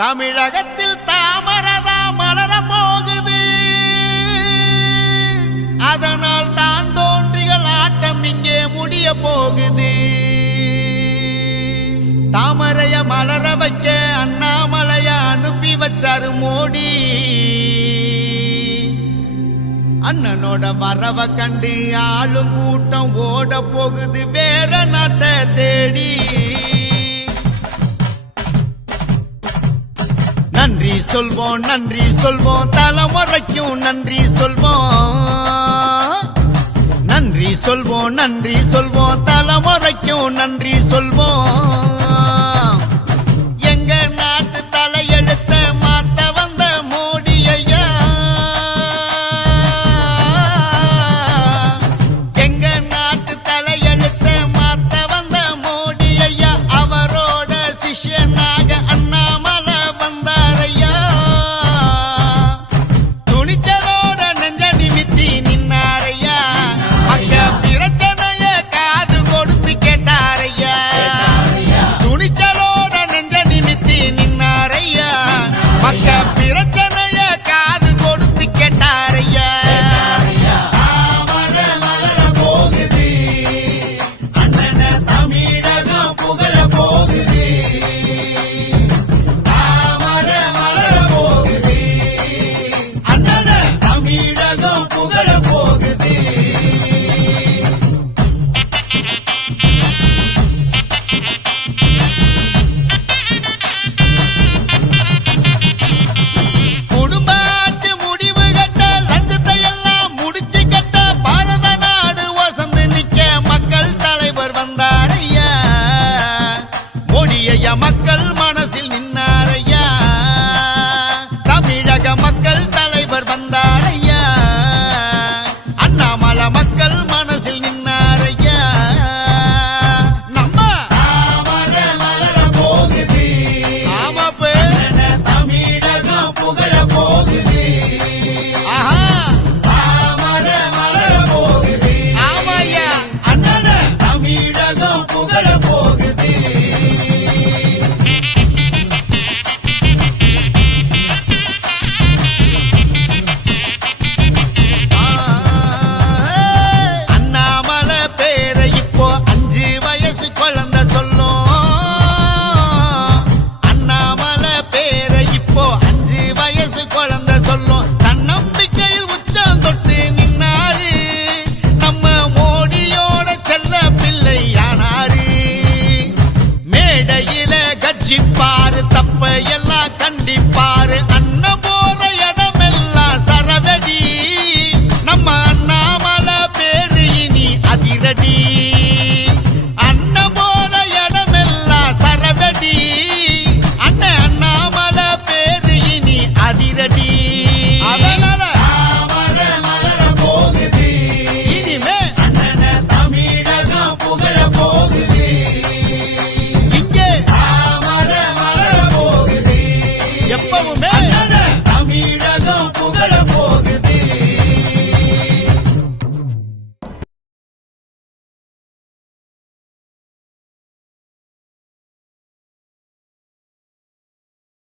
தமிழகத்தில் தாமரதா மலர போகுது. அதனால் தான் தோன்றிகள் ஆட்டம் இங்கே முடிய போகுது. தாமரைய மலர வைக்க அண்ணாமலைய அனுப்பி வச்சாரு மோடி. அண்ணனோட வரவ கண்டு ஆளும் கூட்டம் ஓட போகுது. வேற நாட்டை தேடி. நன்றி சொல்வோம் நன்றி சொல்வோம். தலைமுறைக்கும் நன்றி சொல்வோம். நன்றி சொல்வோம் நன்றி சொல்வோம். தலைமுறைக்கும் நன்றி சொல்வோம். வாழ மக்கள் தமிழ